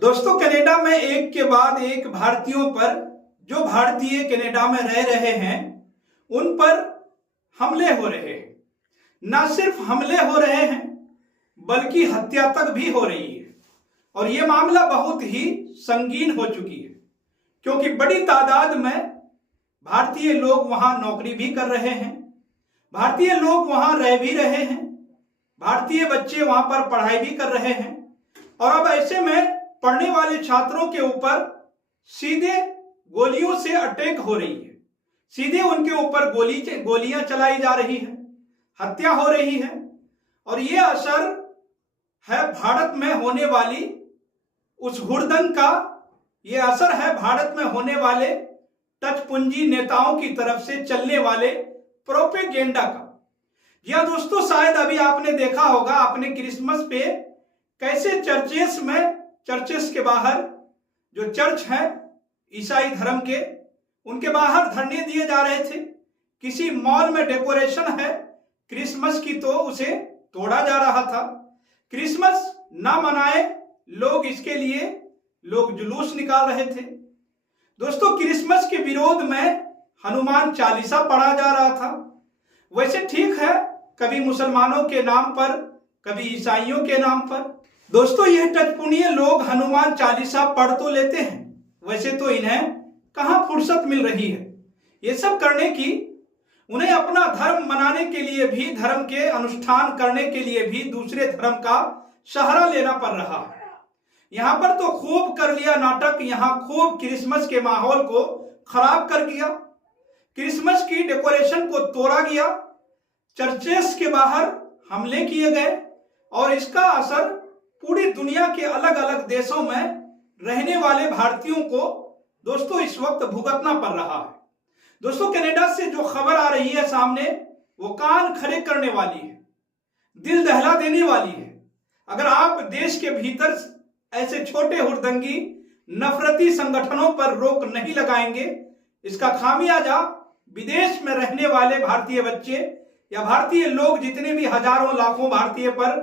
दोस्तों, कनाडा में एक के बाद एक भारतीयों पर, जो भारतीय कनाडा में रह रहे हैं, उन पर हमले हो रहे हैं। ना सिर्फ हमले हो रहे हैं बल्कि हत्या तक भी हो रही है। और यह मामला बहुत ही संगीन हो चुकी है, क्योंकि बड़ी तादाद में भारतीय लोग वहां नौकरी भी कर रहे हैं, भारतीय लोग वहां रह भी रहे हैं, भारतीय बच्चे वहां पर पढ़ाई भी कर रहे हैं। और अब ऐसे में पढ़ने वाले छात्रों के ऊपर सीधे गोलियों से अटैक हो रही है, सीधे उनके ऊपर गोलियां चलाई जा रही है, हत्या हो रही है। और यह असर है भारत में होने वाली उस हुड़दंग का, यह असर है भारत में होने वाले टचपुंजी नेताओं की तरफ से चलने वाले प्रोपेगेंडा का। जी हाँ दोस्तों, शायद अभी आपने देखा होगा, आपने क्रिसमस पे कैसे चर्चेस के बाहर, जो चर्च है ईसाई धर्म के, उनके बाहर धरने दिए जा रहे थे। किसी मॉल में डेकोरेशन है क्रिसमस की, तो उसे तोड़ा जा रहा था। क्रिसमस ना मनाए लोग, इसके लिए लोग जुलूस निकाल रहे थे। दोस्तों, क्रिसमस के विरोध में हनुमान चालीसा पढ़ा जा रहा था। वैसे ठीक है, कभी मुसलमानों के नाम पर, कभी ईसाइयों के नाम पर। दोस्तों, यह टचपुनिये लोग हनुमान चालीसा पढ़ तो लेते हैं, वैसे तो इन्हें कहां फुर्सत मिल रही है ये सब करने की। उन्हें अपना धर्म मनाने के लिए भी, धर्म के अनुष्ठान करने के लिए भी दूसरे धर्म का सहारा लेना पड़ रहा है। यहां पर तो खूब कर लिया नाटक, यहां खूब क्रिसमस के माहौल को खराब कर दिया, क्रिसमस की डेकोरेशन को तोड़ा गया, चर्चेस के बाहर हमले किए गए। और इसका असर पूरी दुनिया के अलग अलग देशों में रहने वाले भारतीयों को दोस्तों इस वक्त भुगतना पड़ रहा है। दोस्तों, कनाडा से जो खबर आ रही है सामने, वो कान खड़े करने वाली है, दिल दहला देने वाली है। अगर आप देश के भीतर ऐसे छोटे हुड़दंगी नफरती संगठनों पर रोक नहीं लगाएंगे, इसका खामियाजा विदेश में रहने वाले भारतीय बच्चे या भारतीय लोग, जितने भी हजारों लाखों भारतीय पर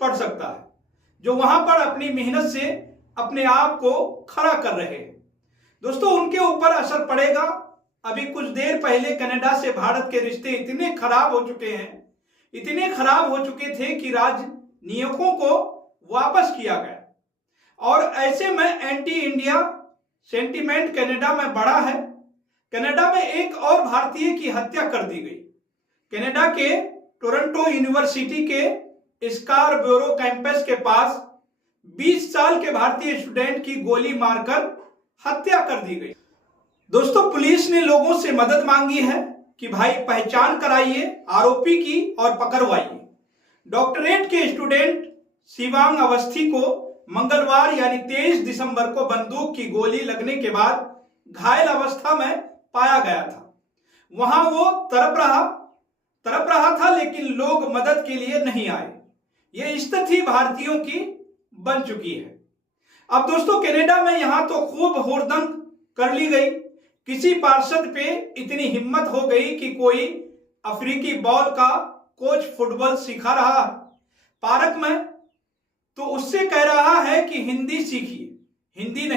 पड़ सकता है, जो वहां पर अपनी मेहनत से अपने आप को खड़ा कर रहे हैं। दोस्तों, उनके ऊपर असर पड़ेगा। अभी कुछ देर पहले कनाडा से भारत के रिश्ते इतने खराब हो चुके हैं, इतने खराब हो चुके थे कि राजनयिकों को वापस किया गया। और ऐसे में एंटी इंडिया सेंटीमेंट कनाडा में बढ़ा है। कनाडा में एक और भारतीय की हत्या कर दी गई। कनाडा के टोरंटो यूनिवर्सिटी के स्कारबोरो कैंपस के पास 20 साल के भारतीय स्टूडेंट की गोली मारकर हत्या कर दी गई। दोस्तों, पुलिस ने लोगों से मदद मांगी है कि भाई पहचान कराइए आरोपी की और पकड़वाइए। डॉक्टरेट के स्टूडेंट शिवांग अवस्थी को मंगलवार यानी 23 दिसंबर को बंदूक की गोली लगने के बाद घायल अवस्था में पाया गया था। वहां वो तड़प रहा था, लेकिन लोग मदद के लिए नहीं आए। यह स्थिति भारतीयों की बन चुकी है। अब दोस्तों, कनाडा में यहां तो खूब हुड़दंग कर ली गई। किसी पार्षद पे इतनी हिम्मत हो गई कि कोई अफ्रीकी बॉल का कोच फुटबॉल सिखा रहा है पार्क में, तो उससे कह रहा है कि हिंदी सीखिए। हिंदी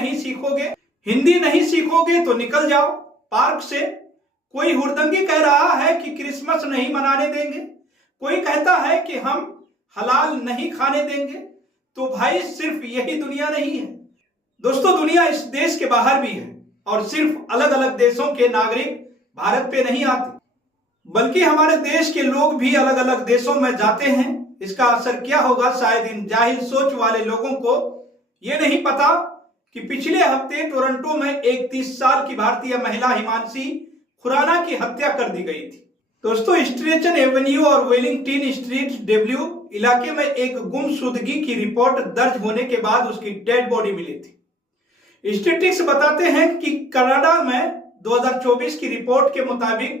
नहीं सीखोगे तो निकल जाओ पार्क से। कोई हुड़दंगी कह रहा है कि क्रिसमस नहीं मनाने देंगे, कोई कहता है कि हम हलाल नहीं खाने देंगे। तो भाई, सिर्फ यही दुनिया नहीं है दोस्तों, दुनिया इस देश के बाहर भी है। और सिर्फ अलग अलग देशों के नागरिक भारत पे नहीं आते, बल्कि हमारे देश के लोग भी अलग अलग देशों में जाते हैं। इसका असर क्या होगा, शायद इन जाहिल सोच वाले लोगों को यह नहीं पता कि पिछले हफ्ते टोरंटो में एक 30 साल की भारतीय महिला हिमांशी खुराना की हत्या कर दी गई थी। दोस्तों, स्ट्रेचन एवेन्यू और वेलिंगटन स्ट्रीट डब्ल्यू इलाके में एक गुमशुदगी की रिपोर्ट दर्ज होने के बाद उसकी डेड बॉडी मिली थी। स्टैटिस्टिक्स बताते हैं कि कनाडा में 2024 की रिपोर्ट के मुताबिक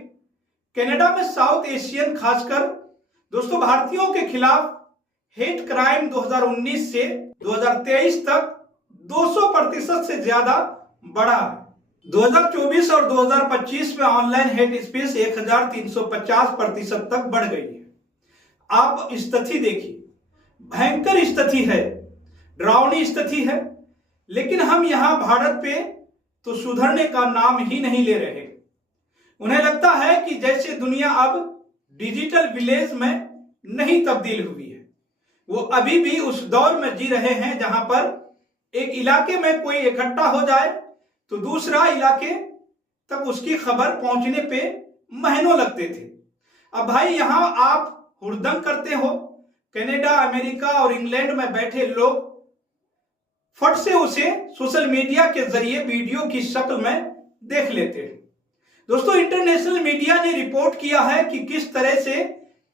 कनाडा में साउथ एशियन, खासकर दोस्तों भारतीयों के खिलाफ हेट क्राइम 2019 से 2023 तक 200% से ज्यादा बढ़ा है। 2024 और 2025 में ऑनलाइन हेट स्पीच 1350% तक बढ़ गई है। आप स्थिति देखिए, भयंकर स्थिति है, डरावनी स्थिति है। लेकिन हम यहां भारत पे तो सुधरने का नाम ही नहीं ले रहे। उन्हें लगता है कि जैसे दुनिया अब डिजिटल विलेज में नहीं तब्दील हुई है, वो अभी भी उस दौर में जी रहे हैं जहां पर एक इलाके में कोई इकट्ठा हो जाए तो दूसरा इलाके तक उसकी खबर पहुंचने पे महीनों लगते थे। अब भाई यहां आप हुड़दंग करते हो, कनाडा, अमेरिका और इंग्लैंड में बैठे लोग फट से उसे सोशल मीडिया के जरिए वीडियो की शक्ल में देख लेते हैं। दोस्तों, इंटरनेशनल मीडिया ने रिपोर्ट किया है कि किस तरह से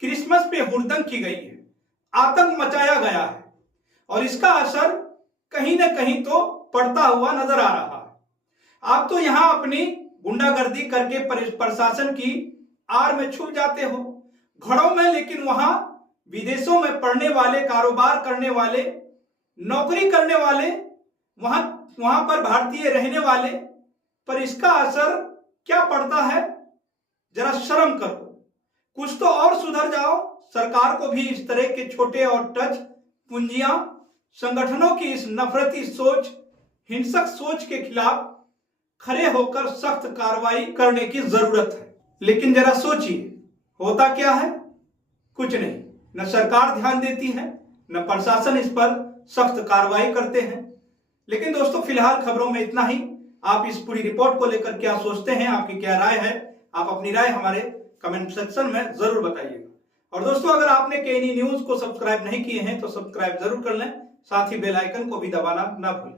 क्रिसमस पे हुड़दंग की गई है, आतंक मचाया गया है और इसका असर कहीं ना कहीं तो पड़ता हुआ नजर आ रहा है। आप तो यहां अपनी गुंडागर्दी करके प्रशासन की आड़ में छुप जाते हो घरों में, लेकिन वहां विदेशों में पढ़ने वाले, कारोबार करने वाले, नौकरी करने वाले, वहां पर भारतीय रहने वाले पर इसका असर क्या पड़ता है? जरा शर्म करो, कुछ तो और सुधर जाओ। सरकार को भी इस तरह के छोटे और टच पूंजियां संगठनों की इस नफरती सोच, हिंसक सोच के खिलाफ खड़े होकर सख्त कार्रवाई करने की जरूरत है। लेकिन जरा सोचिए, होता क्या है? कुछ नहीं। न सरकार ध्यान देती है, न प्रशासन इस पर सख्त कार्रवाई करते हैं। लेकिन दोस्तों, फिलहाल खबरों में इतना ही। आप इस पूरी रिपोर्ट को लेकर क्या सोचते हैं, आपकी क्या राय है? आप अपनी राय हमारे कमेंट सेक्शन में जरूर बताइएगा। और दोस्तों, अगर आपने केएनई न्यूज को सब्सक्राइब नहीं किए हैं तो सब्सक्राइब जरूर कर लें, साथ ही बेल आइकन को भी दबाना ना भूलें।